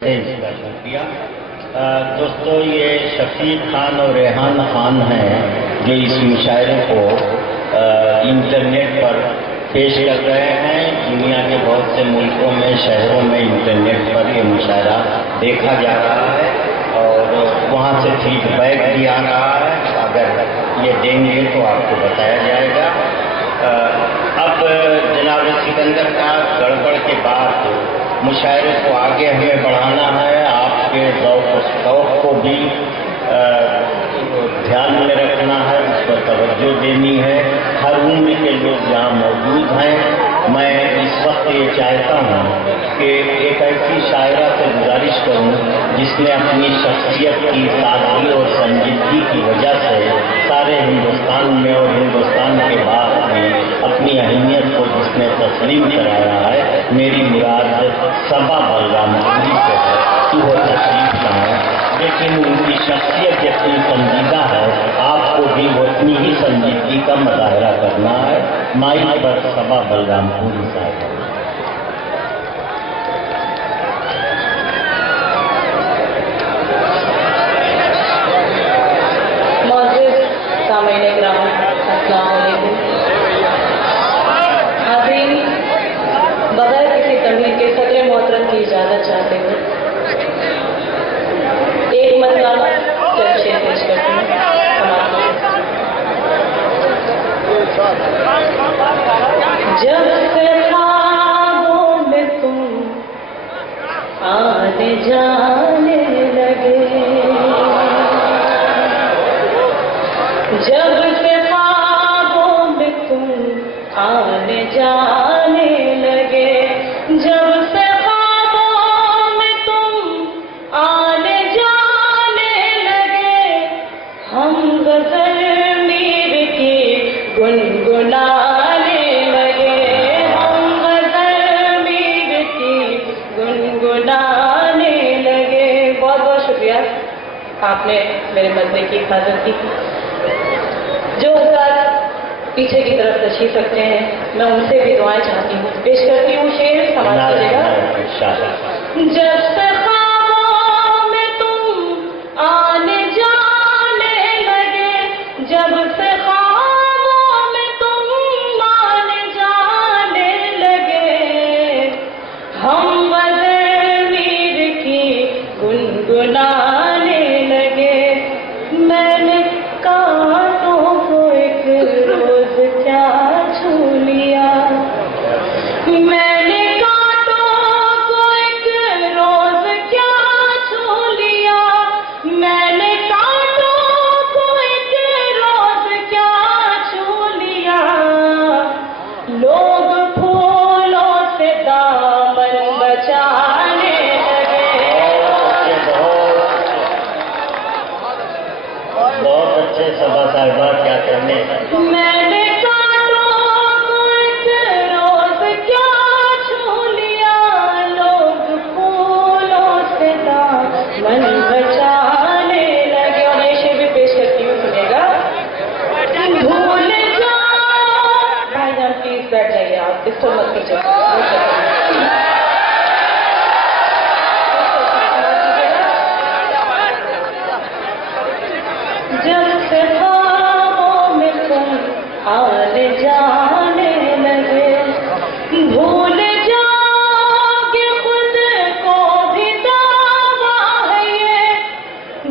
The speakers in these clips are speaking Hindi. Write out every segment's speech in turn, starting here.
इसका शुक्रिया। दोस्तों, ये शफीक खान और रेहान खान हैं जो इस मुशायरे को इंटरनेट पर पेश कर रहे हैं। दुनिया के बहुत से मुल्कों में, शहरों में इंटरनेट पर ये मुशायरा देखा जा रहा है और वहाँ से फीडबैक भी आ रहा है। अगर ये देंगे तो आपको बताया जाएगा। अब जनाब सिकंदर का गड़बड़ के बाद मुशायरे को आगे हमें बढ़ाना है। आपके ज़ौक़ को भी ध्यान में रखना है, उस पर तवज्जो देनी है। हर उम्र के लोग यहाँ मौजूद हैं। मैं इस वक्त ये चाहता हूँ कि एक ऐसी शायरा से गुजारिश करूँ जिसने अपनी शख्सियत की सादगी और संजीदगी की वजह से सारे हिंदुस्तान में और हिंदुस्तान के बाद में अपनी अहमियत को जिसने तस्लीम कराया है। मेरी मुराद सबा बलरामपुरी से है कि वो तशरीफ लाएं, लेकिन उनकी शख्सियत जितनी संजीदा है, आपको भी उतनी ही संजीदगी का मुजाहरा करना है। माइक पर सबा बलरामपुरी साहब। बगैर किसी तमीर के सदर मोहतरम की इजाजत चाहते हुए एक मतला चर्च पेश करती हूँ। जब से ख्वाबों में तुम आने जाने लगे, जब से ख्वाबों में तुम आने जाने लगे, जब से ख्वाबों में तुम आने जाने लगे, हम गज़ल मीर की गुनगुनाने लगे, हम गज़ल मीर की गुनगुनाने लगे। बहुत बहुत शुक्रिया, आपने मेरे मज़े की हिफाजत की। जो उस्ताद पीछे की तरफ तशरीफ रखते हैं, मैं उनसे भी दुआएं चाहती हूँ। पेश करती हूँ शेर, समाज कीजिएगा। जब से ख्वाबों में तुम आने जाने लगे, जब से ख्वाबों में तुम आने जाने लगे, हम गज़ल मीर की गुनगुनाने लगे। मैंने कांटों को एक रोज क्या छू लिया, मैंने कांटों को एक रोज क्या छू लिया, मैंने कांटों को एक रोज क्या छू लिया। लोग फूलों से दामन बचाने लगे। बहुत अच्छे सबा साहिबा, क्या करने। मैंने कांटों को एक रोज क्या छू लिया, लोग फूलों से दामन बचाने लगे। और ये शेर भी पेश करती हूँ, सुनेगा। भूल जाओ भाईजान, प्लीज बैठ जाइए, आप डिस्टर्ब मत कीजिए। जब से ख्वाबों में तुम आने जाने लगे, भूल जाओगे खुद को भी दावा है ये,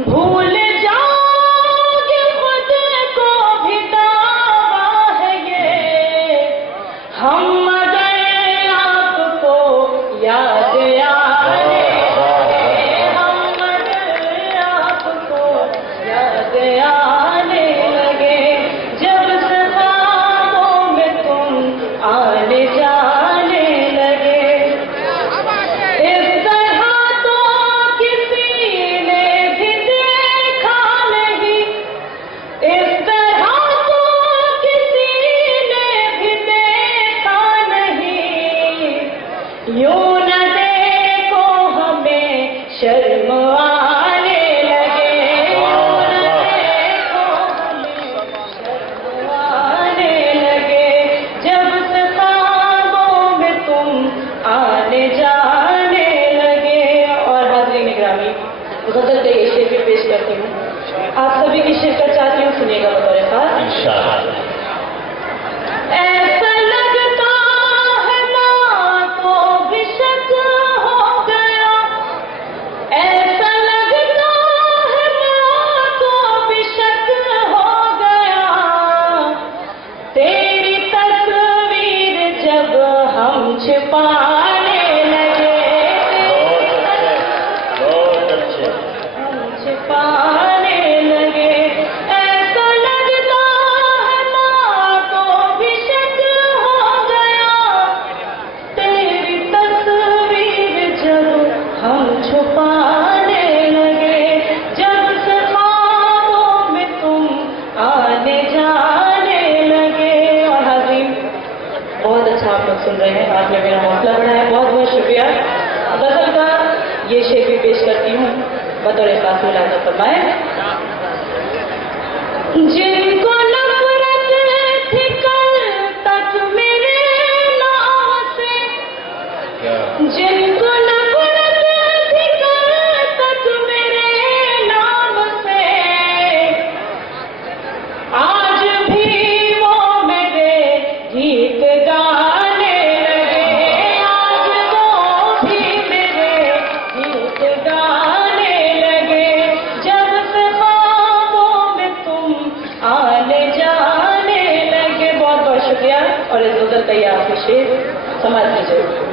भूल जाओगे खुद को भी दावा है ये। हम अगर आपको याद आने लगे, हम अगर आपको याद आने लगे, जब से ख्वाबों में तुम आने जाने लगे। इस तरह तो किसी ने भी देखा नहीं, इस तरह तो किसी ने भी देखा नहीं। यूं न देखो हमें शर्म आने लगे, यूं न देखो हमें शर्म आने लगे, जब से ख्वाबों में तुम आने जाने लगे। और गजल का ये शेर भी पेश करती हूँ। आप सभी की शिरकत चाहती हूँ, सुनिएगा बतौर खास। इंशाअल्लाह। ऐसा लगता है माँ को भी शक हो गया, ऐसा लगता है माँ को भी शक हो गया, तेरी तस्वीर जब हम छिपाने लगे, बहुत अच्छे। हम छिपाने लगे, ऐसा लगता है माँ को भी शक हो गया, तेरी तस्वीर जब हम छुपाने लगे, जब से ख्वाबों में तुम आने जाने लगे। और हाज़रीन, बहुत अच्छा आप लोग सुन रहे हैं, आपने मेरा हौसला बढ़ाया, बहुत बहुत शुक्रिया। गजल का ये शेर भी पेश करती हूँ, बतौर खास मुलाज़ा फरमाएं। जिनको नफरत थी कल तक मेरे नाम से, क्या जिनको नफरत थी कल तक मेरे नाम से, आज भी वो मेरे गीत गाने लगे, आज वो भी मेरे गीत गाने लगे, जब से ख्वाबों में तुम आने जाने लगे। बहुत बहुत शुक्रिया। और इस गजल का ये आखिरी शेर समाज लीजिए।